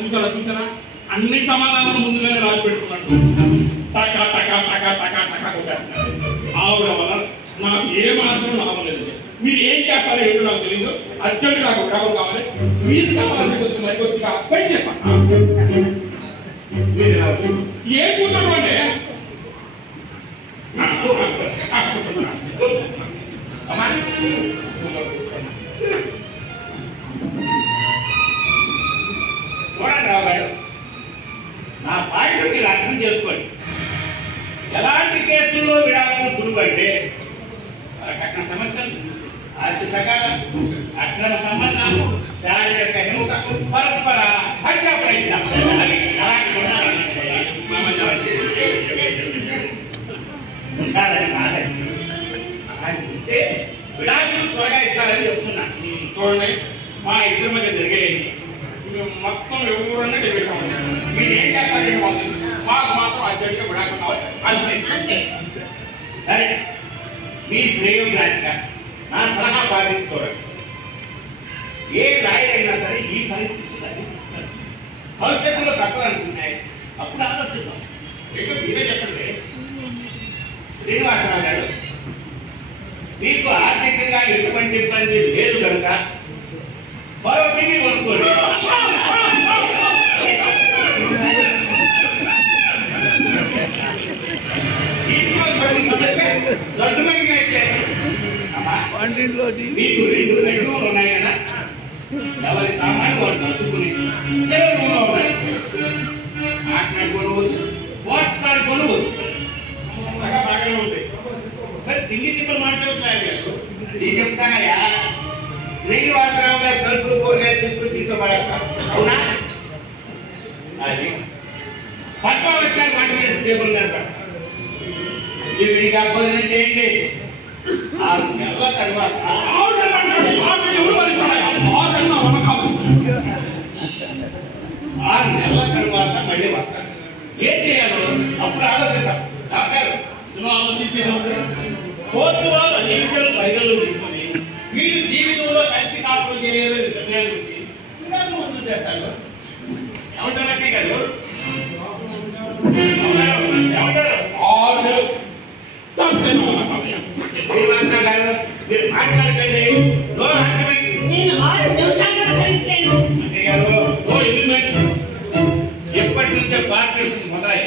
చూసారా అన్ని సమాధానాలు ముందుగానే రాసి పెట్టుకున్నట్టు టకా టకా టకా టకా టకా కొట్టేస్తున్నారు. ఆవిడ వల్ల నాకు ఏ మాత్రం లాభం లేదు. మీరు ఏం చేస్తారో ఏంటో నాకు తెలియదు. అర్జెంట్ నాకు విడాకులు కావాలి. మీరు కావాలంటే కొద్దిగా మరి కొద్దిగా పని చేస్తాను. ఏం కూర్చోండి రావు గారు, నా పాయింట్ మీరు అర్థం చేసుకోండి. ఎలాంటి కేసుల్లో విడాకులు సులువు అంటే కట్న సమస్యలు, ఆస్తి తగాదాలు, అక్రమ సంబంధాలు, శారీరక హింస, పరస్పర హత్య ప్రయత్నం ఉంటారని కాదండి. అలాంటి ఉంటే విడాకులు త్వరగా ఇస్తారని చెప్తున్నాను. చూడండి, మా ఇద్దరి మధ్య జరిగేది మొత్తం వివరంగా చెప్పేసామండి. మీరు ఏం చేస్తారంటే మాకు మాత్రం అర్జెంట్గా విడాకులు కావాలి అంతే. సరే, మీ శ్రేయోభిలాషిగా నా సలహా పాటించి చూడండి. ఏ లాయర్ అయినా సరే ఈ పరిస్థితులు భవిష్యత్తులో తప్పదనుకుంటాయి. అప్పుడు ఆలోచిద్దాం. మీరే చెప్పండి. శ్రీనివాసరావు గారు, మీకు ఆర్థికంగా ఎటువంటి ఇబ్బంది లేదు కనుక మరో టీవీ కొనుక్కోండి. మీకు 2 బెడ్రూమ్లు ఉన్నాయి కదా, ఎవరి సామాన్లు వాళ్ళు సర్దుకుని రూమ్లో ఉన్నాయి. ఆటనాడు కొనవచ్చు, వాటర్ కొనవచ్చు, బాగానే ఉంటాయి. మరి తిండి తిప్పలు మాట్లాడుతున్నారు గారు. నేను చెప్తానయ్యా, శ్రీనివాసరావు గారు సరుకులు కూరగాయలు తీసుకొచ్చి ఇంట్లో పడేస్తారు. అవునా? అది పక్కన వచ్చారు, వంట చేసి టేబుల్ మీద పెడతారు. విడిగా భోజనం చేయండి. 6 నెలల తర్వాత 6 నెలల తర్వాత మళ్ళీ వస్తారు. ఏం చేయాలో అప్పుడు ఆలోచిద్దాం. డాక్టర్, కోర్టు వాళ్ళు అన్ని విషయాలు పరిగణలో తీసుకొని మీరు జీవితంలో కలిసి కాపులు చేయలేని నిర్ణయం గురించి విడాకులు మంజూరు చేస్తారు. ఏమంటారు అక్కయ్య గారు? ఏమంటారు? మీరు మాట్లాడకండి. నేను 6 నిమిషాల్లో కలిసాను. అక్కయ్య గారు, ఎప్పటి నుంచో భారతదేశం మొదలై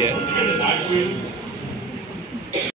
ఎందుకంటే దాటిపోయింది